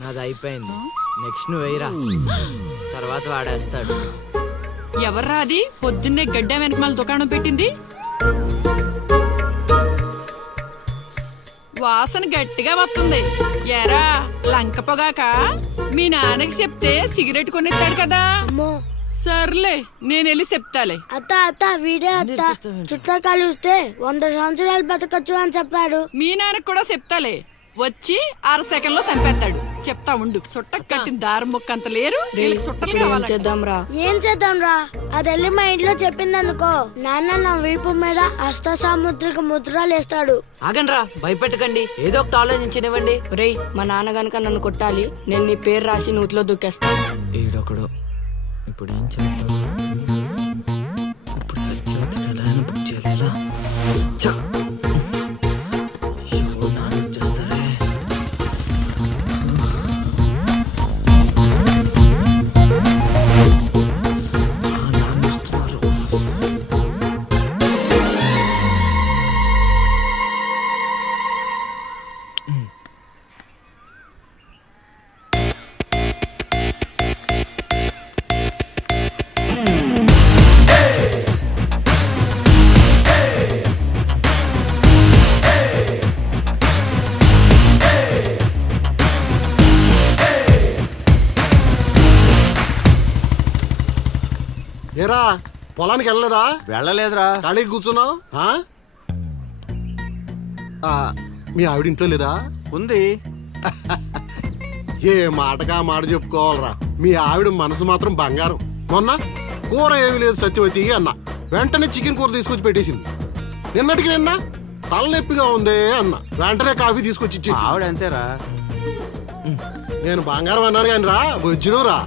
నాది అయిపోయింది. నెక్స్ట్ నువ్వు వేయరా, తర్వాత వాడేస్తాడు. ఎవర్రా అది పొద్దున్నే గడ్డ వెనకమాల దుకాణం పెట్టింది? వాసన గట్టిగా వస్తుంది. ఎరా లంక పొగాక? మీ నాన్నకి చెప్తే సిగరెట్ కొనిస్తాడు కదా. సర్లే నేను వెళ్ళి చెప్తాలే. అత్త అత్త వీడే అత్త చుట్టాలు చూస్తే 100 సంవత్సరాలు బతకచ్చు అని చెప్పాడు. మీ నాన్నకు కూడా చెప్తాలే, వచ్చి 6 సెకండ్లో చంపేస్తాడు. చెప్తా ఉండు. సుట్ట కట్టిన దారం ముక్క అంత లేరు, సుట్టలు కావాలి. ఏం చేద్దాం రా? అది వెళ్ళి మా ఇంట్లో చెప్పింది అనుకో, నాన్న నా వీపు మీద హస్త సాముద్రిక ముద్రలు వేస్తాడు. ఆగండ్రా, భయపెట్టకండి, ఏదో ఒకటి ఆలోచించనివ్వండి. రేయ్, మా నాన్న గనక నన్ను కొట్టాలి, నేను నీ పేరు రాసి నూతిలో దూకేస్తాను. ఈడొకడు ఇప్పుడు ఏం చేద్దాం? ఇప్పుడు సత్యవతి ఎలా అయినా బుక్ చేయాలి. ఏరా పొలానికి వెళ్ళలేదా? వెళ్ళలేదురా. ఖాళీ కూర్చున్నావు? మీ ఆవిడ ఇంట్లో లేదా? ఉంది. ఏ మాటగా మాట చెప్పుకోవాలరా, మీ ఆవిడ మనసు మాత్రం బంగారం. మొన్న కూర ఏమీ లేదు సత్యవతి అన్న, వెంటనే చికెన్ కూర తీసుకొచ్చి పెట్టేసింది. నిన్నటికి నిన్న తలనొప్పిగా ఉంది అన్న, వెంటనే కాఫీ తీసుకొచ్చి ఇచ్చేసి. ఆవిడ అంతేరా. నేను బంగారం అన్నాను కానీ రా బొజ్జును రా,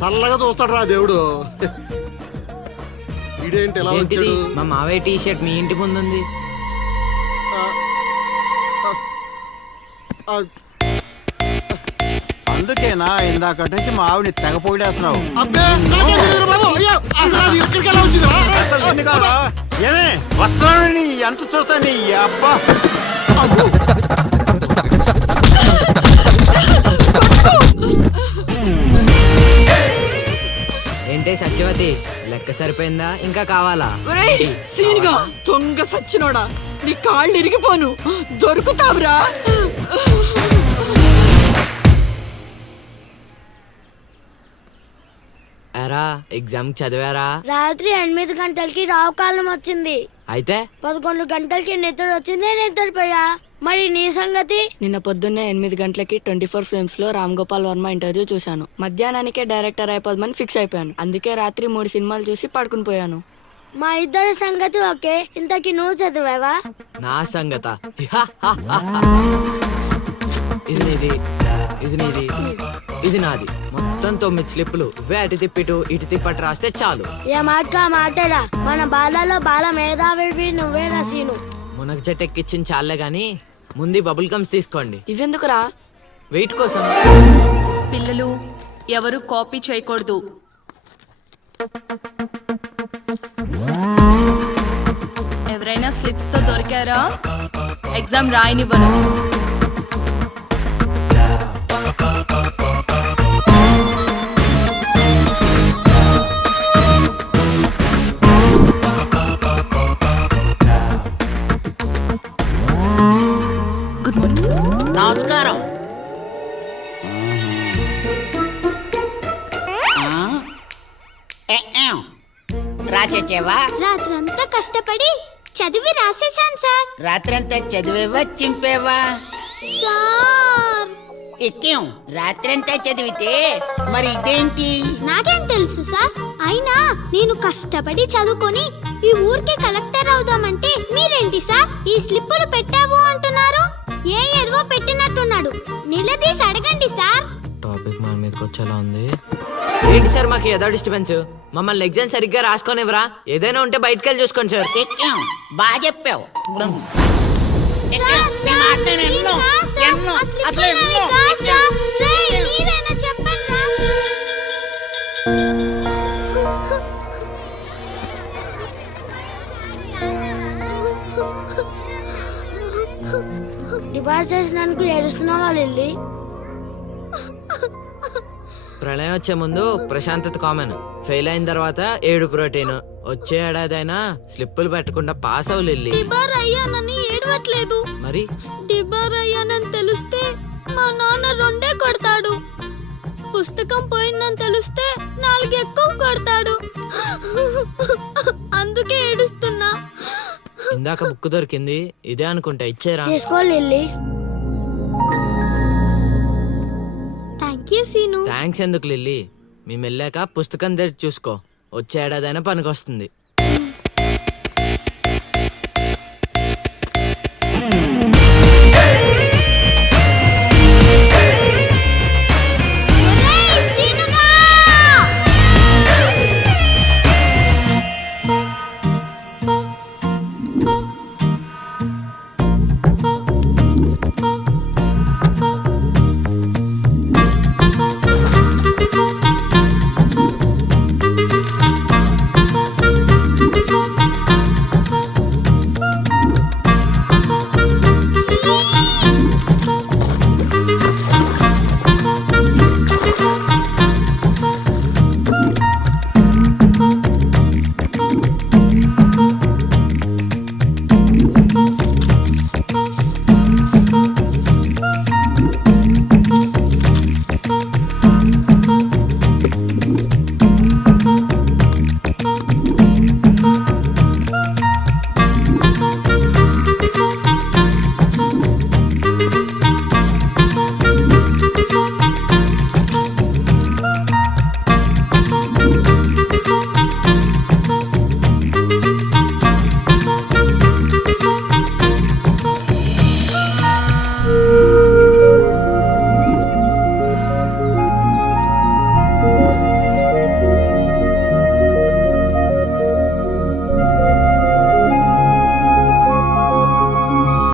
చల్లగా చూస్తాడు రా దేవుడు. ఇదేంటి ఎలా వచ్చాడు? మా మావయ్య టీ షర్ట్ మీ ఇంటి ముందు ఉంది. అందుకేనా ఇందాక నుంచి మా ఆవిడ తెగ పొగిడేస్తున్నావు? ఏమే వస్తున్నాను, ఎంత చూస్తాను అబ్బా. ఏంటే సత్యవతి, లెక్క సరిపోయిందా, ఇంకా కావాలా? సీన్గా దొంగ సచ్చినోడా, నీ కాళ్ళు ఇరిగిపోను, దొరుకుతావురా. ఎరా ఎగ్జామ్ చదివారా? రాత్రి 8 గంటలకి రావుకాలం వచ్చింది. అయితే 11 గంటలకి నిద్ర వచ్చింది, నిద్రపోయా. మరి నీ సంగతి? నిన్న పొద్దున్నే 8 గంటలకి 24 ఫ్రేమ్స్ లో రామ్ గోపాల్ వర్మ ఇంటర్వ్యూ చూశాను. మధ్యాహ్నానికే డైరెక్టర్ అయిపోదామని ఫిక్స్ అయిపోయాను. అందుకే రాత్రి 3 సినిమాలు చూసి పడుకుని పోయాను. మా ఇద్దరి సంగతి ఓకే. ఇంతకి నువ్వు చదివావా? నా సంగత ఇది నీది, ఇది నీది, ఇది నాది. మొత్తం 9 స్లిప్పులు. అటు తిప్పిటు ఇటు తిప్పటి రాస్తే చాలు. ఏ మాట మాటలా, మన బాలలో బాల మేధావి నువ్వే రసీను. మునగ చెట్టు ఎక్కిచ్చిన చాలే గాని ముందు బబుల్ గమ్స్ తీసుకోండి. ఇవెందుకురా? వెయిట్ కోసం. పిల్లలు ఎవరు కాపీ చేయకూడదు. ఎవరైనా స్లిప్స్ తో దొరికారా? ఎగ్జామ్ రాయనివ్వను. Good morning sir. నమస్కారం. రాచేవా? రాత్రంతా కష్టపడి చదివి రాసేసాను సార్. రాత్రంతా చదివేవా చింపేవా? సార్ ఎక్కేం రాత్రంతా చదివితే మరి ఇదేంటి? నాకేం తెలుసు సార్. అయినా నేను కష్టపడి చదువుకొని ఈ ఊరికి కలెక్టర్ అవుదామంటే మీరేంటి సార్ ఈ స్లిప్పులు పెట్టావు అంటున్నారు? ఏదో పెట్టినట్టున్నాడు. నిలదీసి అడగండి సార్. టాపిక్ మన మీదకి వచ్చేలా ఉంది. ఏంటి సార్ మాకు ఏదో డిస్టర్బెన్స్? మమ్మల్ని ఎగ్జామ్ సరిగ్గా రాసుకొనివ్వరా? ఏదైనా ఉంటే బయటకు వెళ్ళి చూసుకోండి సార్. ఎక్కేం బాగా చెప్పావు. పాస్ చేసినందుకు ఏడుస్తున్నావా లిల్లీ? ప్రళయం వచ్చే ముందు ప్రశాంతత కామన్, ఫెయిల్ అయిన తర్వాత ఏడు ప్రోటీన్. వచ్చే ఏడాదైనా స్లిప్పులు పెట్టకుండా పాస్ అవ్వు లిల్లీ. డిబార్ అయ్యానని ఏడవట్లేదు. మరి డిబార్ అయ్యానని తెలిస్తే మా నాన్న రెండే కొడతాడు. పుస్తకం పోయిందని తెలిస్తే 4 ఎక్కువ కొడతాడు. అందుకే ఏడుస్తున్నా. ఇందాక బుక్ దొరికింది, ఇదే అనుకుంటా, ఇచ్చేరా. తీసుకో Lily. Thank you Seenu. Thanks ఎందుకు లిల్లీ, మేము వెళ్ళాక పుస్తకం తెరిచి చూసుకో, వచ్చే ఏడాదైనా పనికొస్తుంది.